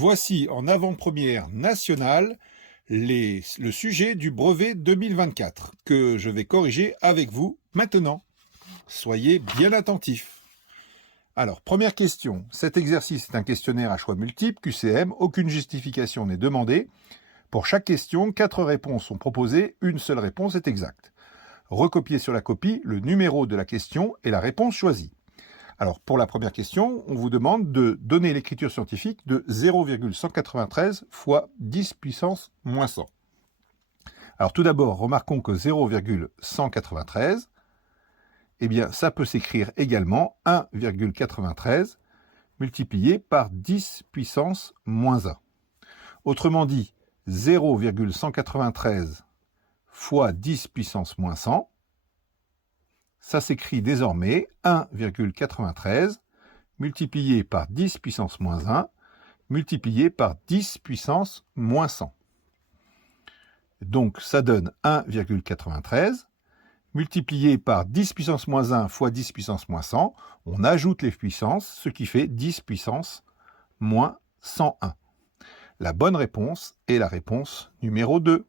Voici en avant-première nationale le sujet du brevet 2024 que je vais corriger avec vous maintenant. Soyez bien attentifs. Alors, première question. Cet exercice est un questionnaire à choix multiples, QCM. Aucune justification n'est demandée. Pour chaque question, 4 réponses sont proposées. Une seule réponse est exacte. Recopiez sur la copie le numéro de la question et la réponse choisie. Alors, pour la première question, on vous demande de donner l'écriture scientifique de 0,193 fois 10 puissance moins 100. Alors, tout d'abord, remarquons que 0,193, eh bien, ça peut s'écrire également 1,93 multiplié par 10 puissance moins 1. Autrement dit, 0,193 fois 10 puissance moins 100, ça s'écrit désormais 1,93 multiplié par 10 puissance moins 1 multiplié par 10 puissance moins 100. Donc ça donne 1,93 multiplié par 10 puissance moins 1 fois 10 puissance moins 100. On ajoute les puissances, ce qui fait 10 puissance moins 101. La bonne réponse est la réponse numéro 2.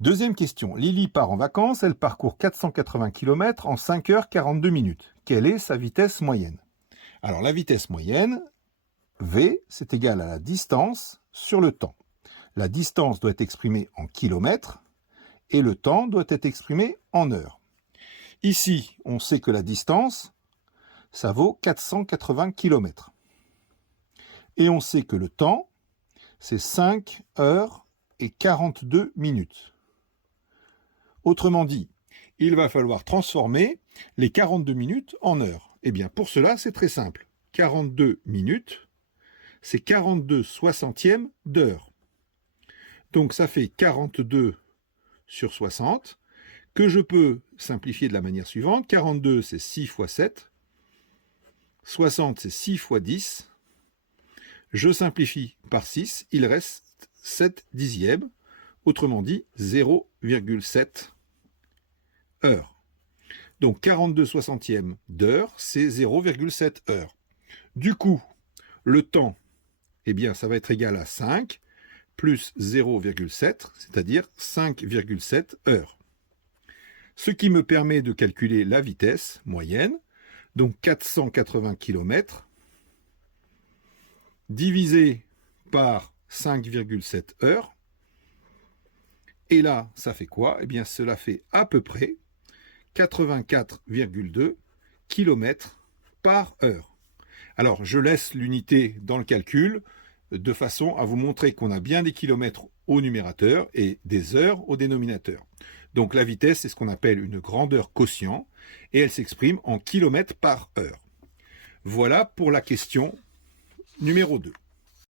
Deuxième question. Lily part en vacances, elle parcourt 480 km en 5 h 42 minutes. Quelle est sa vitesse moyenne? Alors la vitesse moyenne, V, c'est égal à la distance sur le temps. La distance doit être exprimée en kilomètres et le temps doit être exprimé en heures. Ici, on sait que la distance, ça vaut 480 km. Et on sait que le temps, c'est 5 heures et 42 minutes. Autrement dit, il va falloir transformer les 42 minutes en heures. Eh bien, pour cela, c'est très simple. 42 minutes, c'est 42 soixantièmes d'heure. Donc, ça fait 42 sur 60, que je peux simplifier de la manière suivante. 42, c'est 6 fois 7. 60, c'est 6 fois 10. Je simplifie par 6, il reste 7 dixièmes. Autrement dit, 0,7 heures. Donc 42 soixantièmes d'heure, c'est 0,7 heures. Du coup, le temps, eh bien, ça va être égal à 5 plus 0,7, c'est-à-dire 5,7 heures. Ce qui me permet de calculer la vitesse moyenne, donc 480 km, divisé par 5,7 heures. Et là, ça fait quoi? Eh bien, cela fait à peu près 84,2 km par heure. Alors, je laisse l'unité dans le calcul de façon à vous montrer qu'on a bien des kilomètres au numérateur et des heures au dénominateur. Donc, la vitesse, c'est ce qu'on appelle une grandeur quotient et elle s'exprime en kilomètres par heure. Voilà pour la question numéro 2.